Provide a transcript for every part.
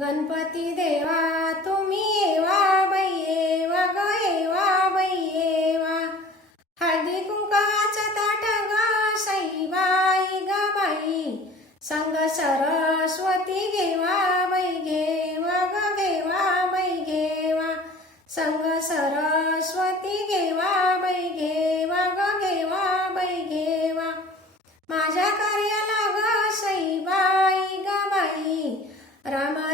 गणपती देवा तुम्ही येवा बाई येवा ग येवा बाई येवा. हळदी कुंकवाचा ताट ग सईबाई ग बाई. संग सरस्वती घेवा बाई घेवा ग घेवा बाई घेवा. संग सरस्वती घेवा बाई घेवा ग घेवा बाई घेवा. माझ्या कार्याला ग सईबाई ग बाई. रामा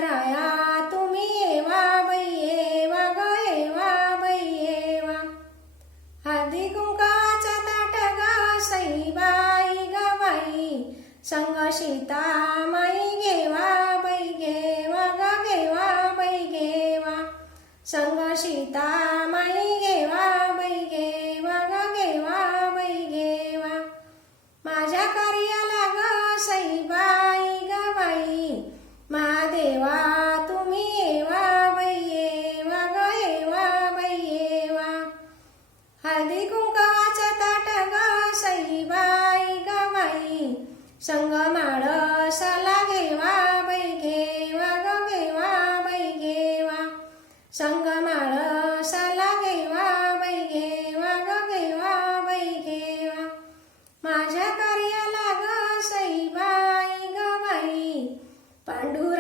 संग सीता माई घेवा बाई घेवा ग घेवा बाई घेवा संग सीता माई घेवा बाई घेवा ग घेवा बाई घेवा माझ्या कार्याला ग सईबाई ग बाई महादेवा तुम्ही येवा बाई येवा ग येवा बाई येवा हळदी कुंकू संग माळसाला घेवा बाई घेवा ग घेवा बाई घेवा संग माळसाला घेवा बाई घेवा ग घेवा बाई घेवा माझ्या कार्याला ग सईबाई ग बाई पांडू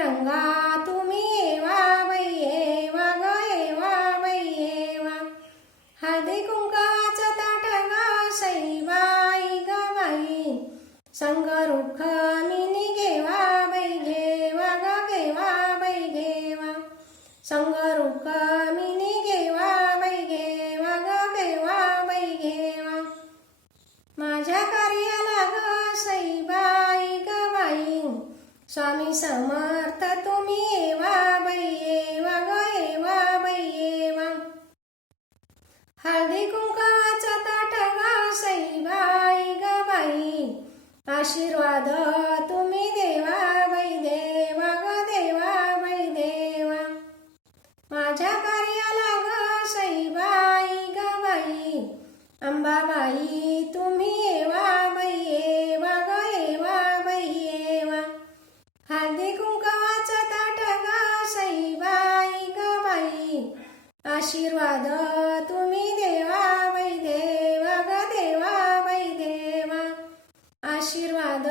संग रुख मिनी घेवा बाई घेवा ग घेवा बाई घेवा माझ्या कार्याला ग सईबाई ग बाई. स्वामी समर्थ तुम्ही येवा बाई येवा ग येवा बाई येवा. हळदी कुंकाचा ताट ग सईबाई ग बाई. आशीर्वाद आशीर्वाद तुम्ही देवा वै देवा ग देवा वै देवा. आशीर्वाद